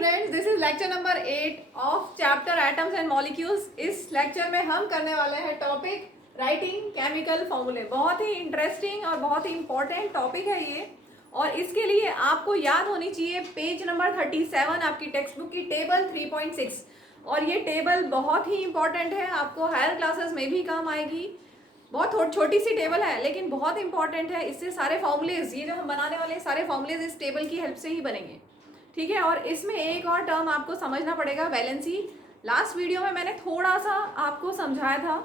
Students, this is lecture number 8 of chapter atoms and molecules. इस lecture में हम करने वाले हैं टॉपिक राइटिंग केमिकल फॉर्मूले। बहुत ही इंटरेस्टिंग और बहुत ही इंपॉर्टेंट टॉपिक है ये, और इसके लिए आपको याद होनी चाहिए पेज नंबर 37 आपकी टेक्स्ट बुक की टेबल 3.6। और ये टेबल बहुत ही इंपॉर्टेंट है, आपको हायर क्लासेस में भी काम आएगी। बहुत छोटी सी टेबल है लेकिन बहुत इंपॉर्टेंट है। इससे सारे फॉर्मूलेज, ये जो हम बनाने वाले हैं सारे फॉर्मूलेज इस टेबल की हेल्प से ही बनेंगे, ठीक है। और इसमें एक और टर्म आपको समझना पड़ेगा, वैलेंसी। लास्ट वीडियो में मैंने थोड़ा सा आपको समझाया था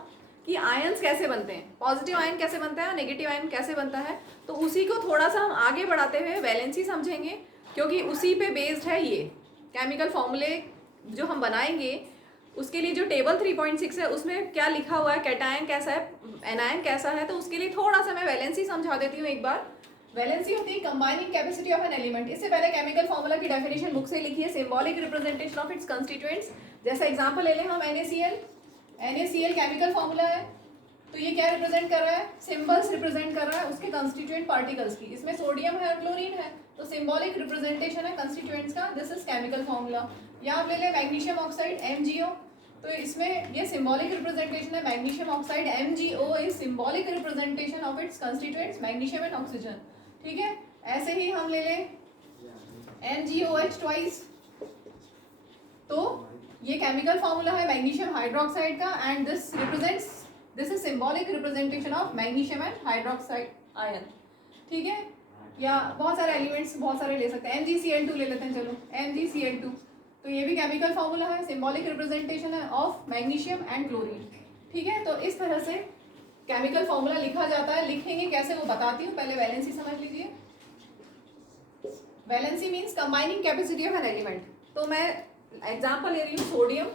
कि आयंस कैसे बनते हैं, पॉजिटिव आयन कैसे बनता है और नेगेटिव आयन कैसे बनता है। तो उसी को थोड़ा सा हम आगे बढ़ाते हुए वैलेंसी समझेंगे, क्योंकि उसी पे बेस्ड है ये केमिकल फॉर्मूले जो हम बनाएंगे। उसके लिए जो टेबल 3.6 है उसमें क्या लिखा हुआ है, कैटायन कैसा है, एनायन कैसा है, तो उसके लिए थोड़ा सा मैं वैलेंसी समझा देती हूँ एक बार। वैलेंसी होती है combining capacity of an element. इससे पहले केमिकल फॉर्मूला की डेफिनेशन बुक से लिखी है, symbolic representation of its constituents. जैसा एग्जांपल ले लें हम NaCl केमिकल फॉर्मूला है, तो ये क्या रिप्रेजेंट कर रहा है, सिंबल्स रिप्रेजेंट कर रहा है उसके कंस्टिट्यूएंट पार्टिकल्स की। इसमें सोडियम है और क्लोरीन है, तो सिंबॉलिक रिप्रेजेंटेशन है कंस्टिट्यूएंट्स का, दिस इज केमिकल फॉर्मूला। या आप ले लें मैग्नीशियम ऑक्साइड MgO, तो इसमें ये सिंबॉलिक रिप्रेजेंटेशन है magnesium oxide. MgO is symbolic representation of its constituents magnesium and oxygen, ठीक है। ऐसे ही हम ले लें MgOH ट्वाइस, तो ये केमिकल फॉर्मूला है मैग्नीशियम हाइड्रोक्साइड का, and this is symbolic representation of magnesium and hydroxide ion, ठीक है। या बहुत सारे एलिमेंट्स बहुत सारे ले सकते हैं, MgCl2 ले लेते हैं, चलो MgCl2, तो ये भी केमिकल फॉर्मूला है, सिंबॉलिक रिप्रेजेंटेशन है ऑफ मैग्नीशियम एंड क्लोरीन, ठीक है। तो इस तरह से केमिकल फॉर्मूला लिखा जाता है। लिखेंगे कैसे वो बताती हूँ, पहले वैलेंसी समझ लीजिए। Valency means combining capacity of an element. तो मैं एग्जांपल ले रही हूँ सोडियम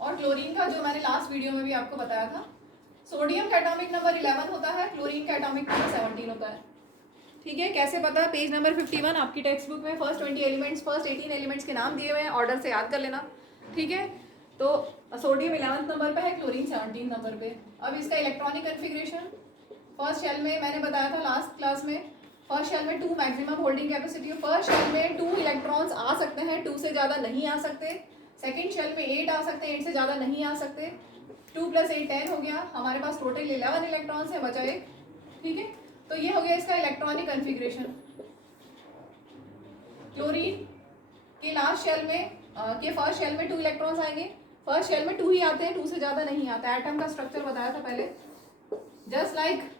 और क्लोरीन का, जो मैंने लास्ट वीडियो में भी आपको बताया था। सोडियम का एटॉमिक नंबर 11 होता है, क्लोरीन का एटॉमिक नंबर 17 होता है, ठीक है। कैसे पता, पेज नंबर 51 आपकी टेक्स्ट बुक में फर्स्ट 20 एलिमेंट्स, फर्स्ट 18 एलिमेंट्स के नाम दिए हुए हैं, ऑर्डर से याद कर लेना, ठीक है। तो सोडियम 11th नंबर पे है, क्लोरीन 17 नंबर पे। अब इसका इलेक्ट्रॉनिक कन्फिग्रेशन, फर्स्ट शेल में मैंने बताया था लास्ट क्लास में, फर्स्ट शेल में 2 maximum holding capacity. First shell में 2 इलेक्ट्रॉन्स आ सकते हैं, 2 से ज़्यादा नहीं आ सकते। सेकेंड शेल में 8 आ सकते हैं, 8 से ज़्यादा नहीं आ सकते। 2 + 8 10 हो गया, हमारे पास टोटल 11 इलेक्ट्रॉन्स है, बचा एक, ठीक है। तो ये हो गया इसका इलेक्ट्रॉनिक कन्फिग्रेशन। क्लोरीन के लास्ट शेल में के फर्स्ट शेल में 2 इलेक्ट्रॉन्स आएंगे, फर्स्ट शेल में 2 ही आते हैं, 2 से ज़्यादा नहीं आता। एटम का स्ट्रक्चर बताया था पहले, जस्ट लाइक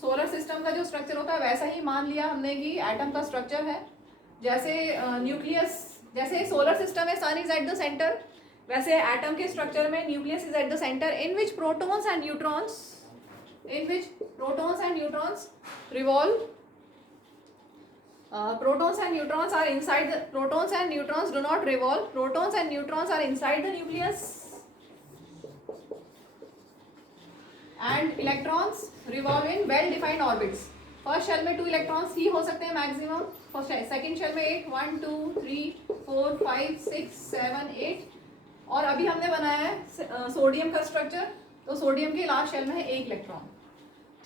सोलर सिस्टम का जो स्ट्रक्चर होता है वैसा ही मान लिया हमने कि एटम का स्ट्रक्चर है। जैसे न्यूक्लियस, जैसे सोलर सिस्टम में सन इज एट द सेंटर, वैसे एटम के स्ट्रक्चर में nucleus is at the centre, in which protons and neutrons revolve. Protons and neutrons are inside the, protons and neutrons do not revolve, protons and neutrons are inside the nucleus, and electrons revolve in well defined orbits. First shell में 2 electrons ही हो सकते हैं maximum, first second shell में 8, 1 2 3 4 5 6 7 8, और अभी हमने बनाया है सोडियम का स्ट्रक्चर, तो सोडियम के लास्ट शेल में है 1 इलेक्ट्रॉन,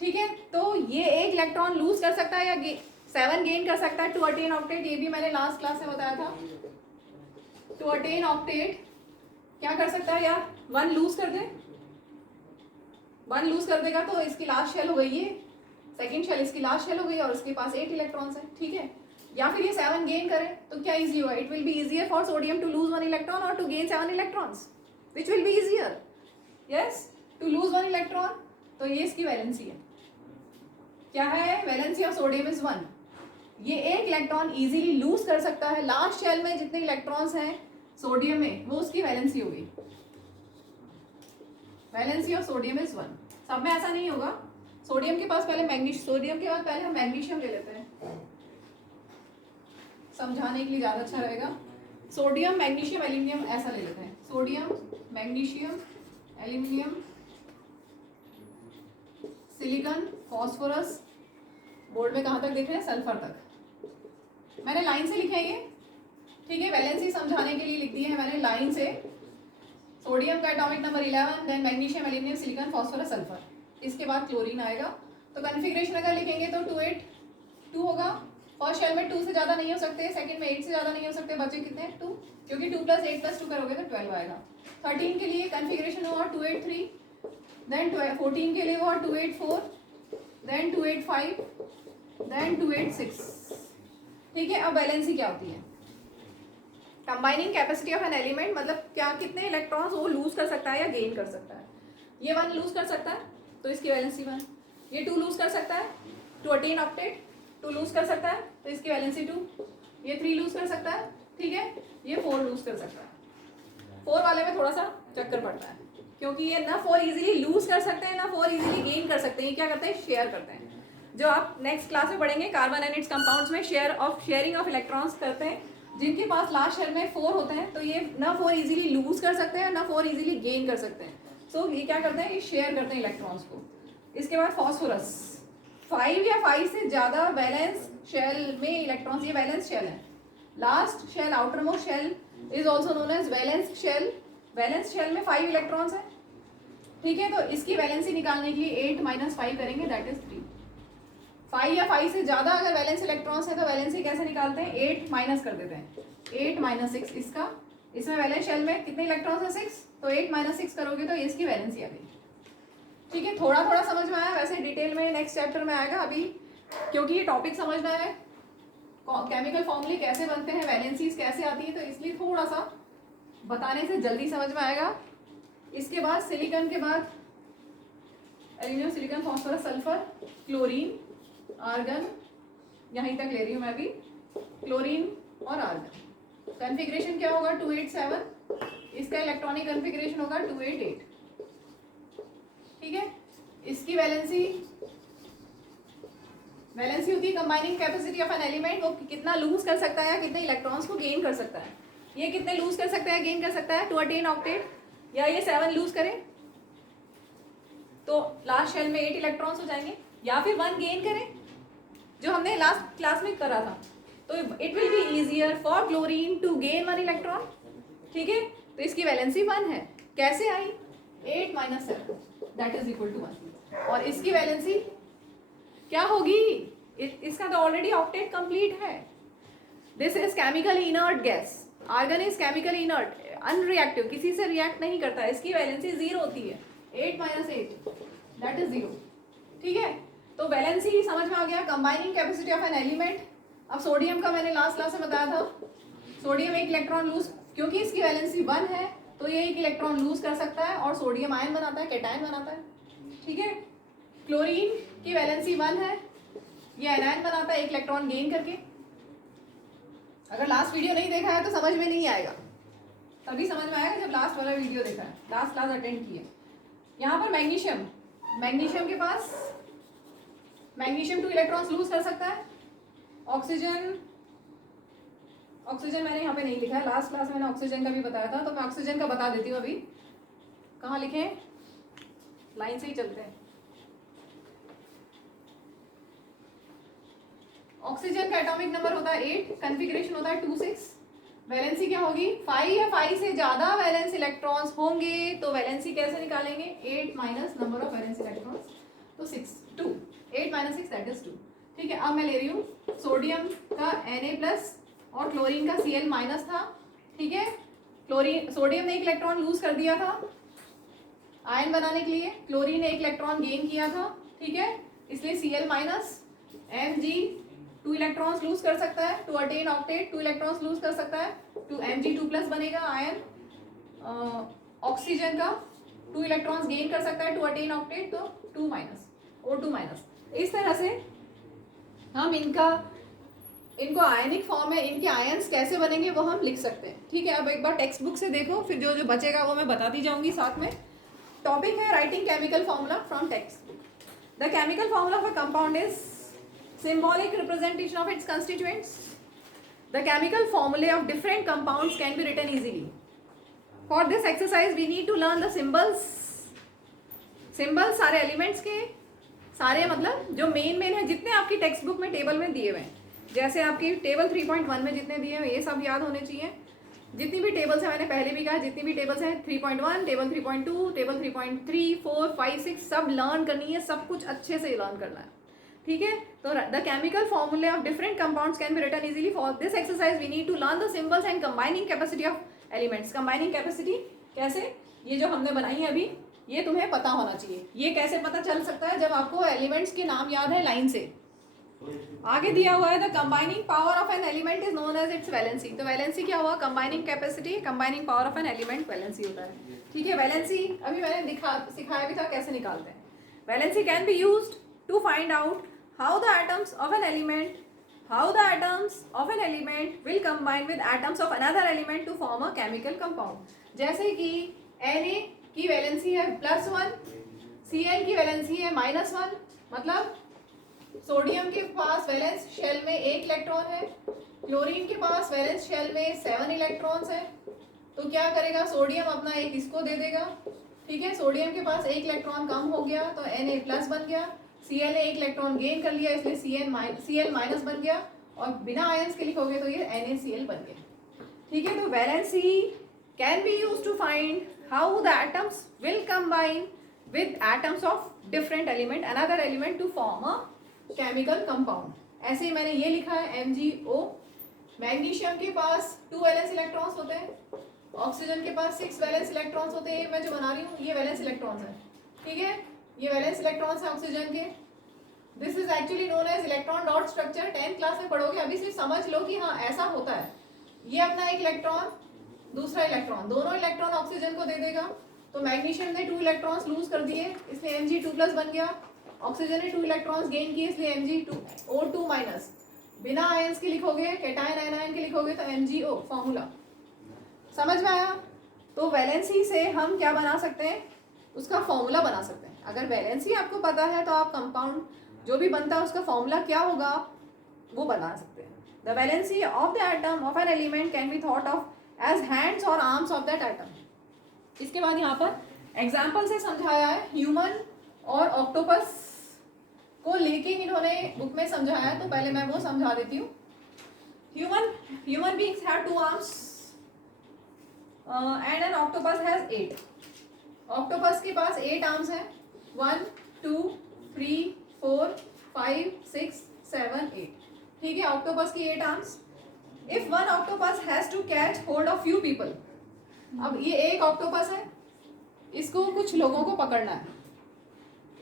ठीक है। तो ये 1 इलेक्ट्रॉन लूज कर सकता है या 7 गेन कर सकता है टू अटेन ऑक्टेट, ये भी मैंने लास्ट क्लास में बताया था। टू अटेन ऑक्टेट क्या कर सकता है, या 1 लूज कर दे, 1 लूज कर देगा तो इसकी लास्ट शेल हो गई, ये सेकंड शेल इसकी लास्ट शेल हो गई, और उसके पास 8 इलेक्ट्रॉन्स हैं, ठीक है। या फिर ये 7 गेन करे तो क्या इजी होगा, it will be easier for sodium to lose 1 electron और to gain 7 electrons, which will be easier, yes, to lose 1 electron. तो ये इसकी वैलेंसी है, क्या है, वैलेंसी ऑफ सोडियम इज 1। ये 1 इलेक्ट्रॉन इजीली लूज कर सकता है, लास्ट शेल में जितने इलेक्ट्रॉन्स हैं सोडियम में वो उसकी वैलेंसी हो गई। Valency of sodium is 1। सब में ऐसा नहीं होगा, सोडियम के पास पहले सोडियम के बाद पहले हम मैग्नीशियम ले लेते हैं, समझाने के लिए ज़्यादा अच्छा रहेगा। सोडियम मैग्नीशियम एल्यूमिनियम ऐसा ले लेते हैं, sodium magnesium aluminium silicon phosphorus, board में कहाँ तक देख रहे हैं, सल्फर तक मैंने लाइन से लिखे ये, ठीक है। वैलेंसी समझाने के लिए लिख दिए हैं मैंने लाइन से। सोडियम का atomic number 11, then magnesium aluminium silicon phosphorus sulphur, इसके बाद क्लोरीन आएगा। तो कन्फिग्रेशन अगर लिखेंगे तो 2 8 2 होगा, फर्स्ट शेल में 2 से ज़्यादा नहीं हो सकते, सेकंड में 8 से ज़्यादा नहीं हो सकते, बचे कितने 2, क्योंकि 2 + 8 + 2 करोगे तो 12 आएगा। 13 के लिए कन्फिग्रेशन हुआ 283, देन 14 के लिए हुआ 284, देन 285, देन 286। ठीक है, अब वैलेंसी क्या होती है? Combining capacity of an element, मतलब क्या कितने इलेक्ट्रॉन्स वो लूज कर सकता है या गेन कर सकता है। ये 1 लूज कर सकता है तो इसकी वैलेंसी 1, ये 2 लूज कर सकता है टू अटेन ऑक्टेट, 2 लूज कर सकता है तो इसकी वैलेंसी 2, ये 3 लूज कर सकता है, ठीक है, ये 4 लूज कर सकता है। 4 वाले में थोड़ा सा चक्कर पड़ता है, क्योंकि ये ना 4 इजीली लूज कर सकते हैं ना 4 इजीली गेन कर सकते हैं। क्या करते हैं? शेयर करते हैं। जो आप नेक्स्ट क्लास में पढ़ेंगे कार्बन एंड इट्स कंपाउंड्स में शेयरिंग ऑफ इलेक्ट्रॉन्स करते हैं। जिनके पास लास्ट शेल में 4 होते हैं तो ये ना 4 इजीली लूज कर सकते हैं ना 4 इजीली गेन कर सकते हैं। सो ये क्या करते हैं? ये शेयर करते हैं इलेक्ट्रॉन्स को। इसके बाद फॉस्फोरस, 5 या 5 से ज़्यादा वैलेंस शेल में इलेक्ट्रॉन्स, ये वैलेंस शेल है। Last shell, outer most shell is also known as valence shell. Valence shell में 5 इलेक्ट्रॉन्स हैं, ठीक है। तो इसकी वैलेंसी निकालने के लिए 8 - 5 करेंगे, दैट इज 3। 5 या 5 से ज़्यादा अगर वैलेंस इलेक्ट्रॉन्स है तो वैलेंसी कैसे निकालते हैं? 8 माइनस कर देते हैं, 8 - 6 इसका। इसमें वैलेंस शेल में कितने इलेक्ट्रॉन्स है? 6, तो 8 - 6 करोगे तो इसकी वैलेंसी आ गई। ठीक है, थोड़ा थोड़ा समझ में आया, वैसे डिटेल में नेक्स्ट चैप्टर में आएगा। अभी क्योंकि ये टॉपिक समझना है, केमिकल फॉर्मूले कैसे बनते हैं, वैलेंसीज कैसे आती है, तो इसलिए थोड़ा सा बताने से जल्दी समझ में आएगा। इसके बाद सिलिकॉन के बाद aluminium, silicon, phosphorus, sulphur, chlorine, argon, यहीं तक ले रही हूँ मैं अभी, क्लोरीन और आर्गन। कन्फिग्रेशन क्या होगा? 287, इसका इलेक्ट्रॉनिक कन्फिग्रेशन होगा 288, ठीक है। इसकी वैलेंसी होती है combining capacity of an element, वो कितना लूज कर सकता है, कितने इलेक्ट्रॉन्स को गेन कर सकता है। ये कितने लूज कर सकता है, गेन कर सकता है टू अटेन ऑक्टेट, या ये 7 लूज करे तो लास्ट शेल में 8 इलेक्ट्रॉन्स हो जाएंगे, या फिर 1 गेन करें जो हमने लास्ट क्लास में करा था। तो it will be easier for chlorine to gain 1 electron, ठीक है। तो इसकी वैलेंसी 1 है। कैसे आई? 8 - 7 दैट इज इक्वल टू 1। और इसकी वैलेंसी क्या होगी? इसका तो ऑलरेडी ऑक्टेट कंप्लीट है। This is chemically inert gas, argon is chemically inert, unreactive, किसी से रिएक्ट नहीं करता है। इसकी वैलेंसी 0 होती है, 8 - 8 दैट इज 0, ठीक है। तो वैलेंसी समझ में आ गया, combining capacity of an element. अब सोडियम का मैंने लास्ट क्लास में बताया था, सोडियम 1 इलेक्ट्रॉन लूज, क्योंकि इसकी वैलेंसी 1 है तो ये 1 इलेक्ट्रॉन लूज कर सकता है और सोडियम आयन बनाता है, कैटायन बनाता है, ठीक है। क्लोरीन की वैलेंसी 1 है, ये एनायन बनाता है 1 इलेक्ट्रॉन गेन करके। अगर लास्ट वीडियो नहीं देखा है तो समझ में नहीं आएगा, तभी समझ में आएगा जब लास्ट वाला वीडियो देखा है, लास्ट क्लास अटेंड की है। यहाँ पर मैग्नीशियम, मैग्नीशियम के पास मैग्नीशियम 2 इलेक्ट्रॉन्स लूज कर सकता है। ऑक्सीजन, ऑक्सीजन मैंने यहाँ पे नहीं लिखा है, लास्ट क्लास में मैंने ऑक्सीजन का भी बताया था, तो मैं ऑक्सीजन का बता देती हूँ। अभी कहाँ लिखे? लाइन से ही चलते हैं। ऑक्सीजन का एटॉमिक नंबर होता है 8, कन्फिग्रेशन होता है 26, वैलेंसी क्या होगी? 5 या 5 से ज्यादा वैलेंस इलेक्ट्रॉन्स होंगे तो वैलेंसी कैसे निकालेंगे? 8 minus number of valence electrons, तो 2, 8 - 6 दैट इज 2, ठीक है। अब मैं ले रही हूँ सोडियम का Na+ और क्लोरीन का Cl- था, ठीक है। क्लोरीन, सोडियम ने 1 इलेक्ट्रॉन लूज कर दिया था आयन बनाने के लिए, क्लोरीन ने 1 इलेक्ट्रॉन गेन किया था, ठीक है। इसलिए Cl-, Mg 2 इलेक्ट्रॉन्स लूज कर सकता है to attain octet, 2 electrons lose कर सकता है टू Mg2+ बनेगा आयन। ऑक्सीजन का 2 इलेक्ट्रॉन्स गेन कर सकता है टू अटेन ऑक्टेट, तो 2 - O2-। इस तरह से हम इनको आयनिक फॉर्म में इनके आयन्स कैसे बनेंगे वो हम लिख सकते हैं, ठीक है। अब एक बार टेक्स्ट बुक से देखो, फिर जो जो बचेगा वो मैं बताती जाऊंगी साथ में। टॉपिक है writing chemical formula from text book. The chemical formula of a compound is symbolic representation of its constituents. The chemical formulae of different compounds can be written easily. For this exercise we need to learn the symbols. Symbols सारे elements के, सारे मतलब जो main है, जितने आपकी text book में table में दिए हुए हैं, जैसे आपकी टेबल 3.1 में जितने दिए हुए ये सब याद होने चाहिए। जितनी भी टेबल्स हैं, मैंने पहले भी कहा, जितनी भी टेबल्स हैं 3.1, टेबल 3.2, टेबल 3.3, 4, 5, 6 सब लर्न करनी है, सब कुछ अच्छे से लर्न करना है। ठीक है, तो the chemical formulae of different compounds can be written easily. For this exercise we need to learn the symbols and combining capacity of elements. Combining capacity कैसे, ये जो हमने बनाई है अभी, ये तुम्हें पता होना चाहिए. ये कैसे पता चल सकता है, जब आपको एलिमेंट्स के नाम याद है लाइन से. आगे दिया हुआ है the combining power of an element is known as its valency. तो वैलेंसी क्या हुआ, combining capacity, combining power of an element valency होता है. ठीक है, वैलेंसी अभी मैंने सिखाया भी था कैसे निकालते हैं. Valency can be used to find out how the atoms of an element will combine with atoms of another element to form a chemical compound. जैसे कि Na की वैलेंसी है +1, Cl की वैलेंसी है -1. मतलब सोडियम के पास वैलेंस शेल में 1 electron है, क्लोरीन के पास वैलेंस शेल में 7 इलेक्ट्रॉन्स है. तो क्या करेगा, सोडियम अपना एक इसको दे देगा. ठीक है, सोडियम के पास 1 इलेक्ट्रॉन कम हो गया तो Na+ बन गया. Cl ने 1 इलेक्ट्रॉन गेन कर लिया इसलिए Cl- बन गया, और बिना आयंस के लिखोगे तो ये NaCl बन गया. ठीक है, तो valency can be used to find how the atoms will combine with atoms of different element another element to form a chemical compound. ऐसे ही मैंने ये लिखा है MgO. मैग्नीशियम के पास 2 वैलेंस इलेक्ट्रॉन्स होते हैं, ऑक्सीजन के पास 6 वैलेंस इलेक्ट्रॉन्स होते हैं. ये मैं जो बना रही हूँ ये वैलेंस इलेक्ट्रॉन्स है. ठीक है, ये वैलेंस इलेक्ट्रॉन्स है ऑक्सीजन के. This is actually known as electron dot structure. 10th class में पढ़ोगे. अभी सिर्फ समझ लो कि हाँ ऐसा होता है. ये अपना एक इलेक्ट्रॉन, दूसरा इलेक्ट्रॉन, दोनों इलेक्ट्रॉन ऑक्सीजन को दे देगा. तो मैग्नीशियम ने 2 इलेक्ट्रॉन्स लूज कर दिए इसलिए Mg2+ बन गया. ऑक्सीजन ने 2 इलेक्ट्रॉन्स गेन किए इसलिए Mg2O2-. बिना आयंस के लिखोगे, कैटायन एनायन के लिखोगे तो MgO. फॉर्मूला समझ में आया. तो वैलेंसी से हम क्या बना सकते हैं, उसका फॉर्मूला बना सकते हैं. अगर वैलेंसी आपको पता है तो आप कंपाउंड जो भी बनता है उसका फॉर्मूला क्या होगा वो बना सकते हैं. The valency of the atom of an element can be thought of as hands और आर्म्स ऑफ दैट एटम. इसके बाद यहाँ पर एग्जाम्पल से समझाया है. ह्यूमन और ऑक्टोपस को लेके इन्होंने बुक में समझाया है, तो पहले मैं वो समझा देती हूँ. Human beings have 2 arms and an octopus has 8. Octopus के पास 8 आर्म्स हैं. 1 2 3 4 5 6 7 8. ठीक है, ऑक्टोपस की 8 arms. If one octopus has to catch hold of few people. अब ये एक ऑक्टोपस है, इसको कुछ लोगों को पकड़ना है.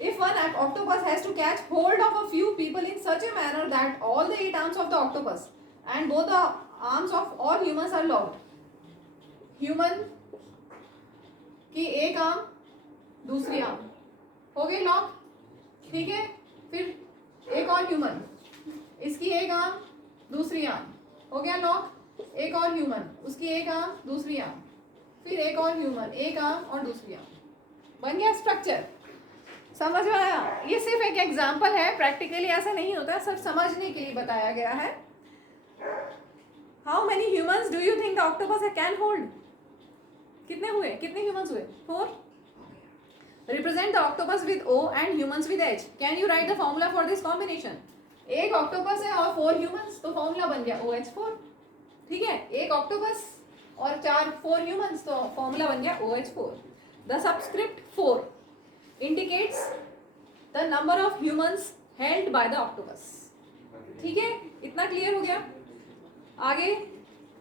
If one octopus has to catch hold of a few people in such a manner that all the 8 arms of the octopus and both the arms of all humans are locked. Human की एक arm, दूसरी arm हो गई lock. ठीक है, फिर एक और ह्यूमन, इसकी एक आर्म, दूसरी आर्म हो गया लॉक. एक और ह्यूमन, उसकी एक आर्म, दूसरी आर्म, फिर एक और ह्यूमन, एक आर्म और दूसरी आर्म. बन गया स्ट्रक्चर. समझ में आया. ये सिर्फ एक एग्जांपल है, प्रैक्टिकली ऐसा नहीं होता, सिर्फ समझने के लिए बताया गया है. How many humans do you think the octopus can hold. कितने हुए, कितने ह्यूमंस हुए, 4. Represent the octopus with O and humans with H. Can you right the formula for this combination. एक ऑक्टोपस है और 4 ह्यूमंस, तो फॉर्मूला बन गया OH4. ठीक है, एक ऑक्टोपस और 4 ह्यूमंस, तो फॉर्मूला बन गया OH4. The subscript 4 indicates the number of humans held by the octopus. ठीक है, इतना क्लियर हो गया. आगे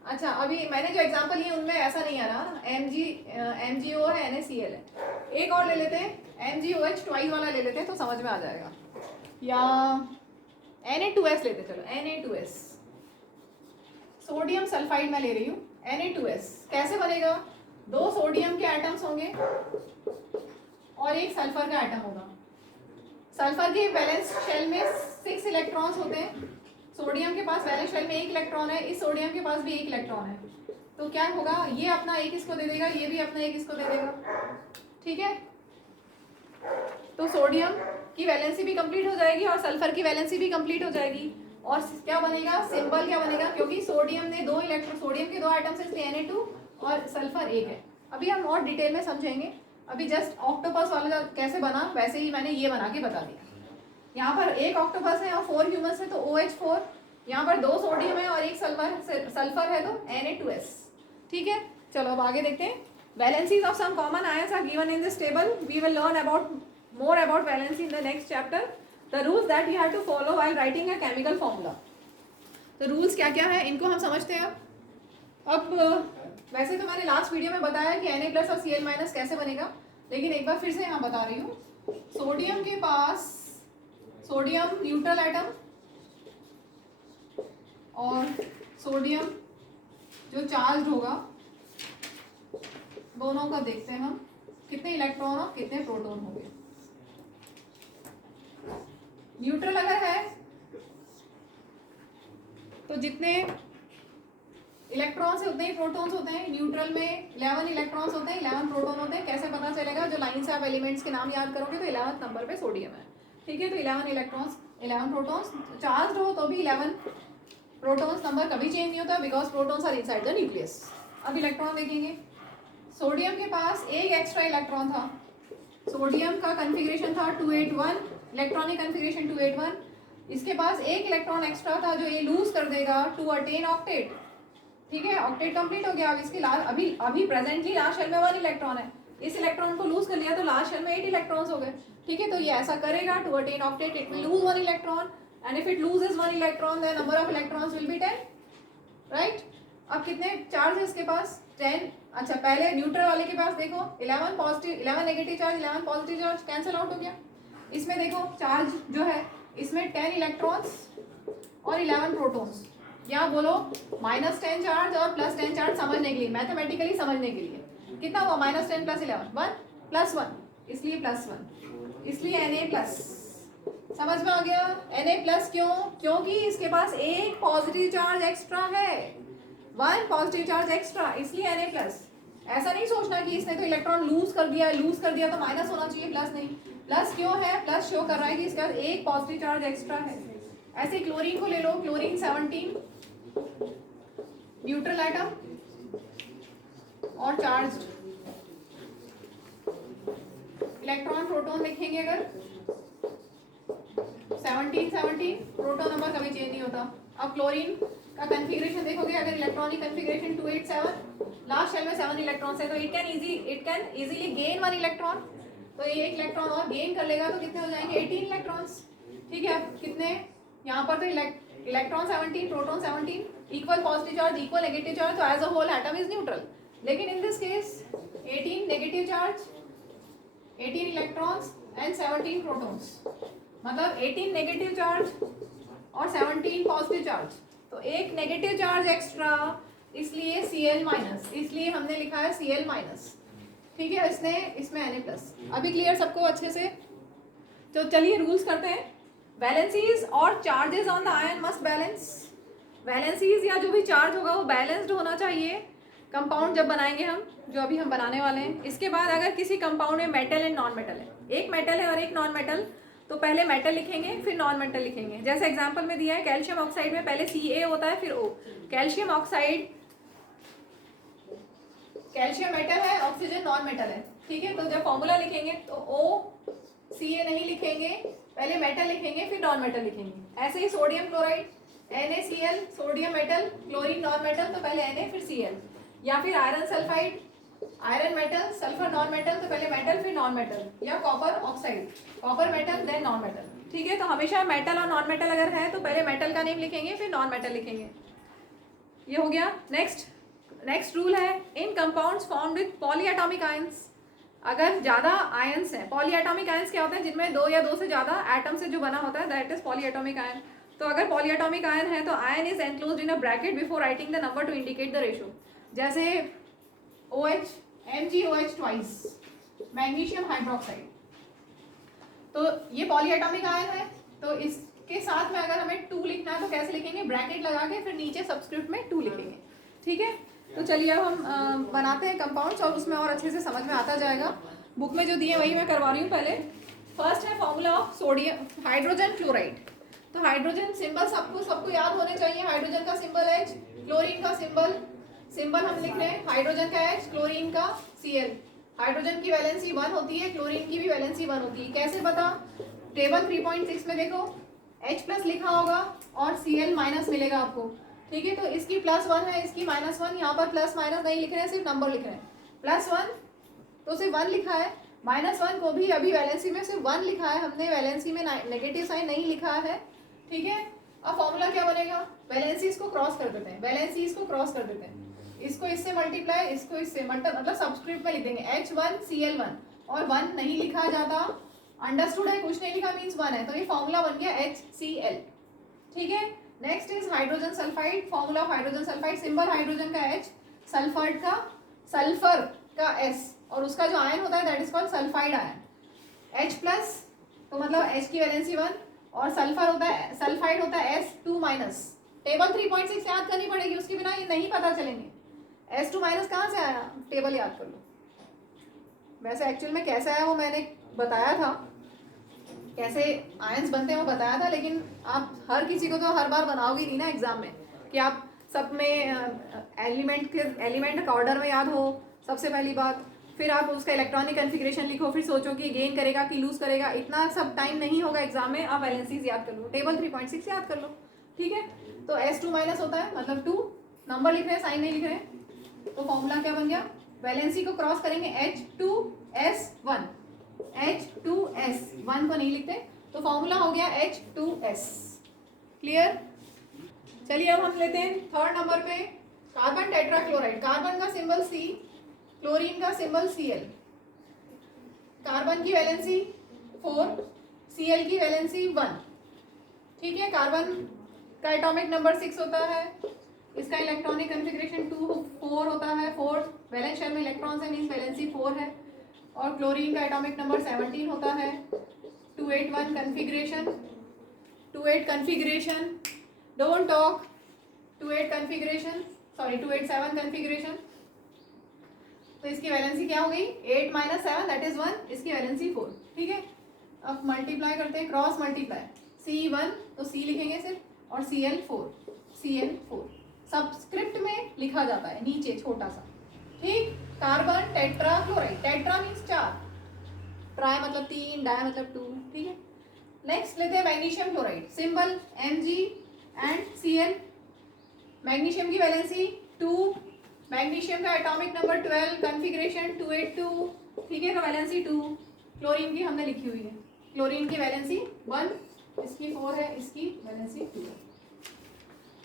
अच्छा, अभी मैंने जो एग्जांपल लिए उनमें ऐसा नहीं आ रहा ना. MgO है, NaCl है. एक और ले लेते हैं, MgOH ट्वाइस वाला ले लेते हैं तो समझ में आ जाएगा. या Na2S लेते, चलो Na2S. सोडियम सल्फाइड मैं ले रही हूँ. Na2S कैसे बनेगा, 2 सोडियम के एटम्स होंगे और एक सल्फर का एटम होगा. सल्फर के वैलेंस शेल में 6 इलेक्ट्रॉन्स होते हैं. सोडियम के पास वैलेंस शेल में 1 इलेक्ट्रॉन है, इस सोडियम के पास भी 1 इलेक्ट्रॉन है. तो क्या होगा, ये अपना एक इसको दे देगा, ये भी अपना एक इसको दे देगा. ठीक है, तो सोडियम की वैलेंसी भी कंप्लीट हो जाएगी और सल्फर की वैलेंसी भी कंप्लीट हो जाएगी. और क्या बनेगा, सिंबल क्या बनेगा, क्योंकि सोडियम ने 2 इलेक्ट्रॉन, सोडियम के 2 एटम्स इसलिए Na2 और सल्फर 1 है. अभी हम और डिटेल में समझेंगे. अभी जस्ट ऑक्टोपस वाला कैसे बना वैसे ही मैंने ये बना के बता दिया. यहाँ पर एक ऑक्टोपस है और 4 ह्यूमंस है तो OH4. यहाँ पर 2 सोडियम है और एक सल्फर है तो Na2S. ठीक है, चलो अब आगे देखते हैं. Valencies of some common ions are given in this table. We will learn more about valency in the next chapter. The rules that you have to follow while writing a chemical formula. तो rules क्या क्या है इनको हम समझते हैं। अब वैसे तो मैंने लास्ट वीडियो में बताया कि Na+ और Cl- कैसे बनेगा, लेकिन एक बार फिर से यहाँ बता रही हूँ। सोडियम के पास सोडियम न्यूट्रल एटम और सोडियम जो चार्ज होगा, दोनों का देखते हैं हम कितने इलेक्ट्रॉन और कितने प्रोटॉन होंगे। न्यूट्रल अगर है तो जितने इलेक्ट्रॉन्स उतने ही प्रोटॉन्स होते हैं। न्यूट्रल में 11 इलेक्ट्रॉन्स होते हैं, 11 प्रोटॉन होते हैं। कैसे पता चलेगा? जो लाइन से आप एलिमेंट्स के नाम याद करोगे तो 11 नंबर पे सोडियम है, ठीक है। तो 11 इलेक्ट्रॉन्स 11 प्रोटॉन्स, चार्ज हो तो भी 11 प्रोटॉन्स, नंबर कभी चेंज नहीं होता because protons are inside the nucleus. अब इलेक्ट्रॉन देखेंगे, सोडियम के पास एक एक्स्ट्रा इलेक्ट्रॉन था। सोडियम का कन्फिग्रेशन था 281, इलेक्ट्रॉनिक कन्फिग्रेशन 281। इसके पास एक इलेक्ट्रॉन एक्स्ट्रा था जो ये लूज कर देगा टू अटेन ऑक्टेट, ठीक है। ऑक्टेट कंप्लीट हो गया। अब इसके अभी प्रेजेंटली लास्ट शेल में 1 इलेक्ट्रॉन है, इस इलेक्ट्रॉन को लूज कर लिया तो लास्ट शेल में 8 इलेक्ट्रॉन्स हो गए, ठीक है। तो ये ऐसा करेगा to attain octet it will lose 1 electron and if it loses 1 electron the number of electrons will be 10, right. अब कितने चार्ज है इसके पास? 10। अच्छा, पहले न्यूट्रल वाले के पास देखो 11 positive 11 negative charge 11 positive charge cancel out हो गया। इसमें देखो चार्ज जो है इसमें 10 इलेक्ट्रॉन्स और 11 प्रोटॉन्स, या बोलो -10 चार्ज और +10 चार्ज समझने के लिए, मैथमेटिकली समझने के लिए कितना हुआ? -10 + 11 1 +1, इसलिए +1, इसलिए Na+। समझ में आ गया? Na+ क्यों? क्योंकि इसके पास एक पॉजिटिव चार्ज एक्स्ट्रा है, 1 पॉजिटिव चार्ज एक्स्ट्रा, इसलिए Na+। ऐसा नहीं सोचना कि इसने तो इलेक्ट्रॉन लूज कर दिया तो माइनस होना चाहिए, प्लस नहीं। प्लस क्यों है? प्लस शो कर रहा है कि इसके पास एक पॉजिटिव चार्ज एक्स्ट्रा है। ऐसे क्लोरीन को ले लो, क्लोरीन 17 न्यूट्रल एटम और चार्ज, इलेक्ट्रॉन प्रोटॉन लिखेंगे अगर 17 प्रोटॉन नंबर कभी चेंज नहीं होता। अब क्लोरीन का कन्फिग्रेशन देखोगे, अगर इलेक्ट्रॉनिक कन्फिग्रेशन 287, लास्ट शेल में 7 इलेक्ट्रॉन्स है तो it can easily gain 1 electron, तो ये एक इलेक्ट्रॉन और गेन कर लेगा तो कितने हो जाएंगे? 18 इलेक्ट्रॉन्स, ठीक है। अब कितने यहाँ पर? तो electron 17 proton 17, equal positive charge equal negative charge, तो as a whole atom is neutral. लेकिन in this case 18 negative charge, 18 electrons and 17 protons, मतलब 18 नेगेटिव चार्ज और 17 पॉजिटिव चार्ज, तो एक नेगेटिव चार्ज एक्स्ट्रा, इसलिए Cl-, इसलिए हमने लिखा है Cl-, ठीक है। इसमें Na+। अभी क्लियर सबको अच्छे से? तो चलिए रूल्स करते हैं। वैलेंसीज और charges on the ion must balance. Valencies या जो भी चार्ज होगा वो बैलेंस्ड होना चाहिए कंपाउंड जब बनाएंगे हम, जो अभी हम बनाने वाले हैं। इसके बाद अगर किसी कंपाउंड में मेटल एंड नॉन मेटल है, एक मेटल है और एक नॉन मेटल, तो पहले मेटल लिखेंगे फिर नॉन मेटल लिखेंगे। जैसे एग्जांपल में दिया है कैल्शियम ऑक्साइड में पहले Ca होता है फिर O। Calcium oxide, calcium metal है, ऑक्सीजन नॉन मेटल है, ठीक है। तो जब फॉर्मूला लिखेंगे तो OCa नहीं लिखेंगे, पहले मेटल लिखेंगे फिर नॉन मेटल लिखेंगे। ऐसे ही sodium chloride NaCl, sodium metal, chlorine non metal, तो पहले Na फिर Cl। या फिर iron sulphide, iron metal, sulphur non metal, तो पहले मेटल फिर नॉन मेटल। या copper oxide, copper metal then non metal, ठीक है। तो हमेशा मेटल और नॉन मेटल अगर है तो पहले मेटल का नेम लिखेंगे फिर नॉन मेटल लिखेंगे। ये हो गया। नेक्स्ट रूल है in compounds formed with polyatomic ions. अगर ज़्यादा आयंस हैं, पॉलीएटॉमिक आयंस क्या होते हैं? जिनमें 2 या 2 से ज़्यादा एटम से जो बना होता है, दैट इज पॉलीएटॉमिक आयन। तो अगर पॉलीएटॉमिक आयन है तो ion is enclosed in a bracket before writing the number two indicate the ratio. जैसे OH MgOH twice, magnesium hydroxide, तो ये पॉलीएटॉमिक आयन है। तो इसके साथ में अगर हमें 2 लिखना है तो कैसे लिखेंगे? ब्रैकेट लगा के फिर नीचे सबस्क्रिप्ट में 2 लिखेंगे, ठीक है। तो चलिए अब हम बनाते हैं कंपाउंड्स और उसमें और अच्छे से समझ में आता जाएगा। बुक में जो दिए वही मैं करवा रही हूँ। पहले फर्स्ट है formula of sodium hydrogen fluoride. तो हाइड्रोजन सिंबल सबको याद होने चाहिए। हाइड्रोजन का सिंबल H, क्लोरीन का सिंबल हम लिख रहे हैं, हाइड्रोजन का H, क्लोरीन का Cl। हाइड्रोजन की वैलेंसी 1 होती है, क्लोरीन की भी वैलेंसी 1 होती है। कैसे पता? टेबल 3.6 में देखो H+ लिखा होगा और Cl- मिलेगा आपको, ठीक है। तो इसकी +1 है, इसकी -1, यहाँ पर प्लस माइनस नहीं लिख रहे हैं, सिर्फ नंबर लिख रहे हैं। +1 तो सिर्फ 1 लिखा है, -1 को भी अभी वैलेंसी में सिर्फ 1 लिखा है हमने, वैलेंसी में नेगेटिव साइन नहीं लिखा है, ठीक है। अब फॉर्मूला क्या बनेगा, वैलेंसीज को क्रॉस कर देते हैं, वैलेंसीज को क्रॉस कर देते हैं, इसको इससे मल्टीप्लाई, इसको इससे मतलब सब्सक्रिप्ट में लिख देंगे H1Cl1, और 1 नहीं लिखा जाता, अंडरस्टूड है, कुछ नहीं लिखा मीन्स 1 है, तो ये फॉर्मूला बन गया HCl, ठीक है। Next is hydrogen sulphide, formula of hydrogen sulphide, symbol hydrogen का H, सल्फर का S, और उसका जो आयन होता है that is called sulphide ion. H plus तो मतलब H की वैलेंसी 1, और सल्फर होता है, सल्फाइड होता है S2-। टेबल 3.6 याद करनी पड़ेगी, उसके बिना ये नहीं पता चलेंगे। S2- कहाँ से आया, टेबल याद कर लो। वैसे एक्चुअल में कैसा है वो मैंने बताया था, कैसे आयंस बनते हैं वो बताया था, लेकिन आप हर किसी को तो हर बार बनाओगे नहीं ना एग्जाम में कि आप सब में एलिमेंट का ऑर्डर में याद हो सबसे पहली बात, फिर आप उसका इलेक्ट्रॉनिक कन्फिग्रेशन लिखो, फिर सोचो कि गेन करेगा कि लूज करेगा, इतना सब टाइम नहीं होगा एग्जाम में। आप वैलेंसीज याद कर लो, टेबल 3.6 याद कर लो, ठीक है। तो S2- होता है मतलब 2, नंबर लिख रहे हैं, साइन नहीं लिख रहे हैं, तो फॉर्मूला क्या बन गया, वैलेंसी को क्रॉस करेंगे H2S1, H2S1 को नहीं लिखते, तो फॉर्मूला हो गया H2S, क्लियर। चलिए अब हम लेते हैं थर्ड नंबर पे कार्बन टेट्राक्लोराइड, कार्बन का सिंबल C, क्लोरीन का सिंबल Cl, कार्बन की वैलेंसी 4, Cl की वैलेंसी 1, ठीक है। कार्बन का एटॉमिक नंबर 6 होता है, इसका इलेक्ट्रॉनिक कन्फिग्रेशन 4 होता है, 4 वैलेंस शेल में इलेक्ट्रॉन्स है मींस वैलेंसी 4 है, और क्लोरीन का एटॉमिक नंबर 17 होता है, 281 कन्फिग्रेशन, डोंट टॉक, 287 कन्फिग्रेशन, तो इसकी वैलेंसी क्या हो गई 8 - 7 दैट इज 1, इसकी वैलेंसी 4, ठीक है। अब मल्टीप्लाई करते हैं, क्रॉस मल्टीप्लाई, C1 तो C लिखेंगे सिर्फ, और Cl4 सबस्क्रिप्ट में लिखा जाता है नीचे छोटा सा, ठीक। Carbon tetrachloride, tetra means 4, try मतलब 3, डाई मतलब 2, ठीक है। नेक्स्ट लेते हैं magnesium chloride, symbol Mg and Cl, magnesium की वैलेंसी 2, मैग्नीशियम का एटॉमिक नंबर 12, कन्फिग्रेशन 282, ठीक है, तो वैलेंसी 2, क्लोरीन की हमने लिखी हुई है, क्लोरीन की वैलेंसी 1, इसकी 4 है, इसकी वैलेंसी 2 है।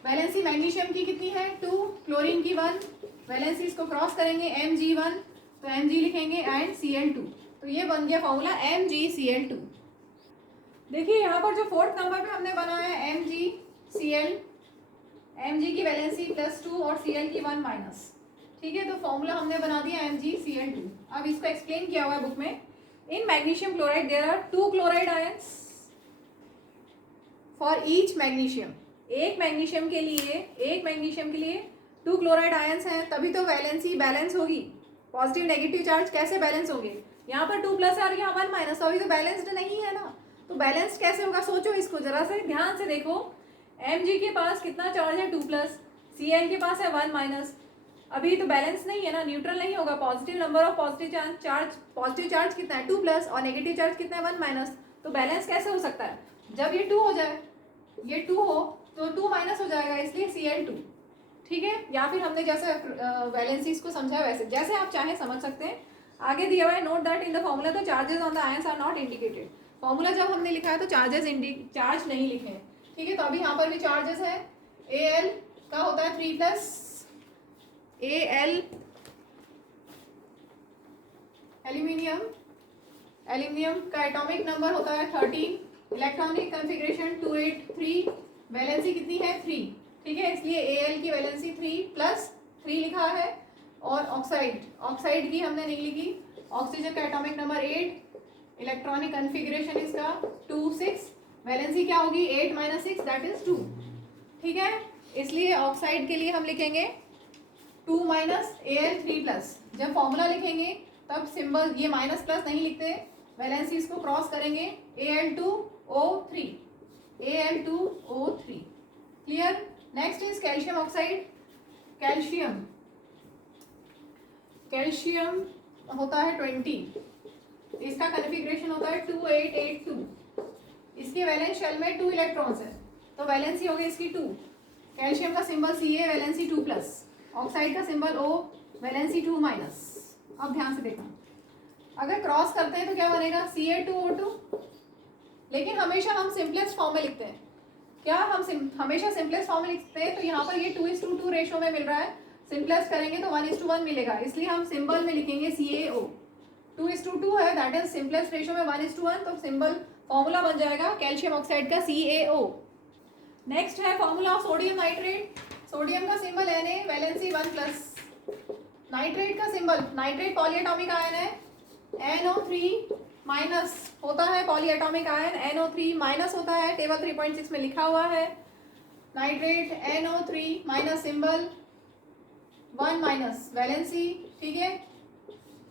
वैलेंसी मैग्नीशियम की कितनी है 2, क्लोरीन की 1, वैलेंसी इसको क्रॉस करेंगे Mg1, तो Mg लिखेंगे एंड Cl2, तो ये बन गया फॉर्मूला MgCl2। देखिए यहाँ पर जो फोर्थ नंबर पे हमने बनाया है MgCl, Mg की वैलेंसी +2 और Cl की 1-, ठीक है, तो फॉर्मूला हमने बना दिया MgCl2। अब इसको एक्सप्लेन किया हुआ है बुक में, in magnesium chloride there are 2 chloride ions for each magnesium, एक मैग्नीशियम के लिए 2 क्लोराइड आयंस हैं, तभी तो वैलेंसी बैलेंस होगी, पॉजिटिव नेगेटिव चार्ज कैसे बैलेंस होंगे, यहाँ पर 2 प्लस और यहाँ 1-, तो अभी तो बैलेंस्ड नहीं है ना, तो बैलेंस कैसे होगा, सोचो इसको जरा से ध्यान से देखो, Mg के पास कितना चार्ज है 2+, Cl के पास है 1-, अभी तो बैलेंस नहीं है ना, न्यूट्रल नहीं होगा, positive number of positive charge कितना है 2+, और नेगेटिव चार्ज कितना है 1-, तो बैलेंस कैसे हो सकता है, जब ये 2 हो जाए, ये 2 हो तो 2- हो जाएगा, इसलिए Cl2, ठीक है। या फिर हमने जैसे वैलेंसीज को समझा वैसे, जैसे आप चाहें समझ सकते हैं। आगे दिया हुआ है, note that in the formula the charges on the ions are not indicated, formula जब हमने लिखा है तो चार्ज नहीं लिखे हैं, ठीक है। तो अभी यहाँ पर भी चार्जेस है, Al का होता है 3+, Al एल्यूमिनियम का एटॉमिक नंबर होता है 13, इलेक्ट्रॉनिक कन्फिग्रेशन 283, वैलेंसी कितनी है 3, ठीक है, इसलिए Al की वैलेंसी 3+3 लिखा है। और ऑक्साइड की हमने नहीं लिखी, ऑक्सीजन का एटॉमिक नंबर 8, इलेक्ट्रॉनिक कन्फिग्रेशन इसका 2-6, वैलेंसी क्या होगी 8 - 6 दैट इज 2, ठीक है, इसलिए ऑक्साइड के लिए हम लिखेंगे 2 - Al 3+, जब फॉर्मूला लिखेंगे तब सिंबल ये माइनस प्लस नहीं लिखते, वैलेंसी इसको क्रॉस करेंगे Al2O3, clear. Next is calcium oxide, calcium होता है 20, इसका कन्फिग्रेशन होता है 2882, इसके वैलेंस शेल में 2 इलेक्ट्रॉन्स है, तो वैलेंसी हो गई इसकी 2, कैल्शियम का सिंबल Ca, वैलेंसी 2+, ऑक्साइड का सिंबल O, वैलेंसी 2-। अब ध्यान से देखना, अगर क्रॉस करते हैं तो क्या बनेगा, Ca2O2। लेकिन हमेशा हम सिंपलेस्ट फॉर्म में लिखते हैं। क्या हम हमेशा सिंपलेस्ट फॉर्म में लिखते हैं, तो यहाँ पर ये 2:2 रेशो में मिल रहा है। सिंपलेस्ट करेंगे तो 1:1 मिलेगा, इसलिए हम सिंबल में लिखेंगे CaO। 2:2 है, दैट इज सिंपलेस्ट रेशो में 1:1, तो सिंबल फॉर्मूला बन जाएगा कैल्शियम ऑक्साइड का CaO। नेक्स्ट है formula of sodium nitrate. Sodium का सिंबल Na, वैलेंसी 1+। नाइट्रेट का सिंबल, नाइट्रेट पॉलीएटॉमिक आयन है, NO3- होता है पॉलीएटॉमिक आयन, NO3- होता है, टेबल 3.6 में लिखा हुआ है। नाइट्रेट NO3- सिंबल 1- वैलेंसी, ठीक है।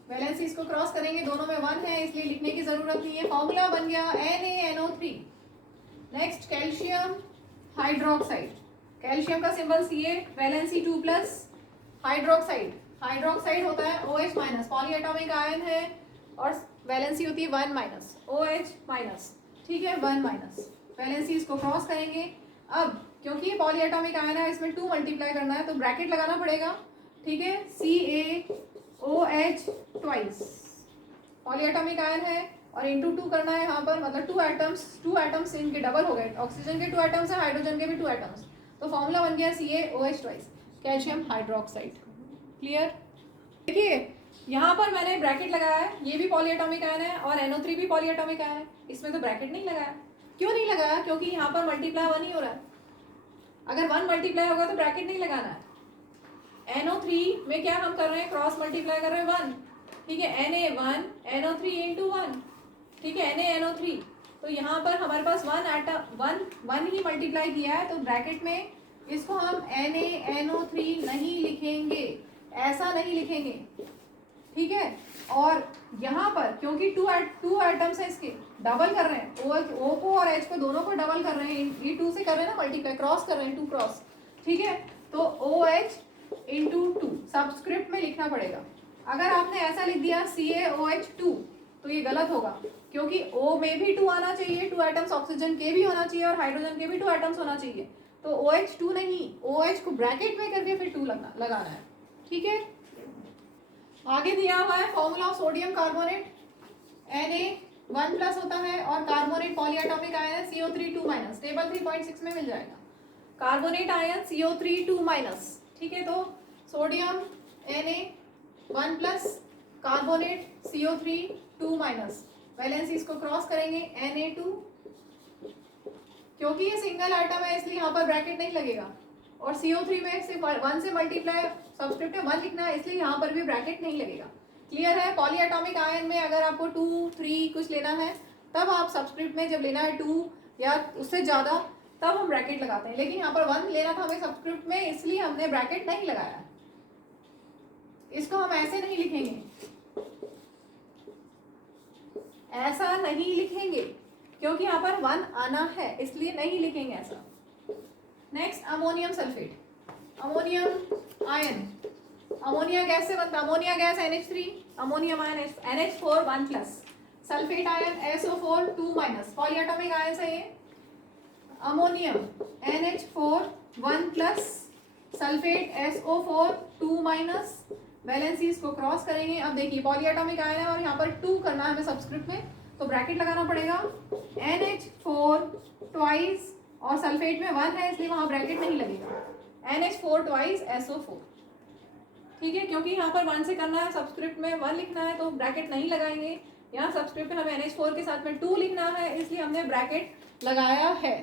वैलेंसी इसको क्रॉस करेंगे, दोनों में 1 है, इसलिए लिखने की जरूरत नहीं है। फॉर्मूला बन गया NaNO3। Next calcium hydroxide. Calcium का symbol Ca, valency 2+। Hydroxide, hydroxide होता है OH-, पॉलीएटॉमिक आयन है और वैलेंसी होती है 1- OH-, ठीक है, 1-। वैलेंसी इसको क्रॉस करेंगे। अब क्योंकि ये पॉलीएटॉमिक आयन है, इसमें 2 मल्टीप्लाई करना है, तो ब्रैकेट लगाना पड़ेगा, ठीक है। CaOH ट्वाइस, पॉलीएटॉमिक आयन है और इंटू 2 करना है यहाँ पर, मतलब 2 एटम्स इनके डबल हो गए। ऑक्सीजन के 2 एटम्स है, हाइड्रोजन के भी 2 एटम्स, तो फॉर्मूला बन गया CaOH twice, calcium hydroxide. Clear. देखिए यहाँ पर मैंने ब्रैकेट लगाया है, ये भी पॉलीएटॉमिक आयन है और NO3 भी पॉलीएटॉमिक आयन है, इसमें तो ब्रैकेट नहीं लगाया। क्यों नहीं लगाया, क्योंकि यहाँ पर मल्टीप्लाई 1 ही हो रहा है। अगर 1 मल्टीप्लाई होगा तो ब्रैकेट नहीं लगाना है। NO3 में क्या हम कर रहे हैं, क्रॉस मल्टीप्लाई कर रहे हैं 1, ठीक है। Na1 NO3 × 1, ठीक है, NaNO3। तो यहाँ पर हमारे पास 1 ही मल्टीप्लाई किया है, तो ब्रैकेट में इसको हम NaNO3 नहीं लिखेंगे, ऐसा नहीं लिखेंगे, ठीक है। और यहाँ पर क्योंकि 2 एटम्स है, इसके डबल कर रहे हैं, O को और H को दोनों को डबल कर रहे हैं, ये 2 से कर रहे हैं ना मल्टीप्लाई, क्रॉस कर रहे हैं, 2 क्रॉस, ठीक है। तो OH × 2 सबस्क्रिप्ट में लिखना पड़ेगा। अगर आपने ऐसा लिख दिया CaOH2 तो ये गलत होगा, क्योंकि O में भी 2 आना चाहिए, 2 एटम्स ऑक्सीजन के भी होना चाहिए और हाइड्रोजन के भी 2 एटम्स होना चाहिए। तो OH2 नहीं, OH को ब्रैकेट में करके फिर 2 लगाना है, ठीक है। आगे दिया हुआ है formula of sodium carbonate. Na1+ होता है और कार्बोनेट पॉलीएटॉमिक आयन है, CO3 2-, टेबल 3.6 में मिल जाएगा। कार्बोनेट आयन CO3 2-, ठीक है। तो sodium Na1+, carbonate CO3 2-, valency इसको क्रॉस करेंगे Na2, क्योंकि ये सिंगल आइटम है इसलिए यहाँ पर ब्रैकेट नहीं लगेगा, और CO3 में से 1 से मल्टीप्लाई सबस्क्रिप्ट में 1 लिखना है, इसलिए यहाँ पर भी ब्रैकेट नहीं लगेगा। क्लियर है। पॉलीएटॉमिक आयन में अगर आपको 2, 3 कुछ लेना है, तब आप सबस्क्रिप्ट में जब लेना है 2 या उससे ज़्यादा, तब हम ब्रैकेट लगाते हैं, लेकिन यहाँ पर 1 लेना था हमें सबस्क्रिप्ट में, इसलिए हमने ब्रैकेट नहीं लगाया। इसको हम ऐसे नहीं लिखेंगे, ऐसा नहीं लिखेंगे, क्योंकि यहाँ पर 1 आना है, इसलिए नहीं लिखेंगे ऐसा। Next ammonium sulphate, ammonium ion, ammonia gas से बनता, ammonia gas NH3, ammonium ion NH4 1+, sulphate ion SO4 2-, polyatomic ion है ये। Ammonium NH4 1+, sulphate SO4 2-, valency इसको क्रॉस करेंगे। अब देखिए पॉलीएटॉमिक आयन है और यहाँ पर 2 करना है हमें सबस्क्रिप्ट में, तो ब्रैकेट लगाना पड़ेगा। NH4 ट्वाइस और सल्फेट में 1 है, इसलिए वहाँ ब्रैकेट नहीं लगेगा। NH4 ट्वाइस SO4, ठीक है, क्योंकि यहाँ पर 1 से करना है, सबस्क्रिप्ट में 1 लिखना है, तो ब्रैकेट नहीं लगाएंगे। यहाँ सबस्क्रिप्ट में हमें NH4 के साथ में 2 लिखना है, इसलिए हमने ब्रैकेट लगाया है।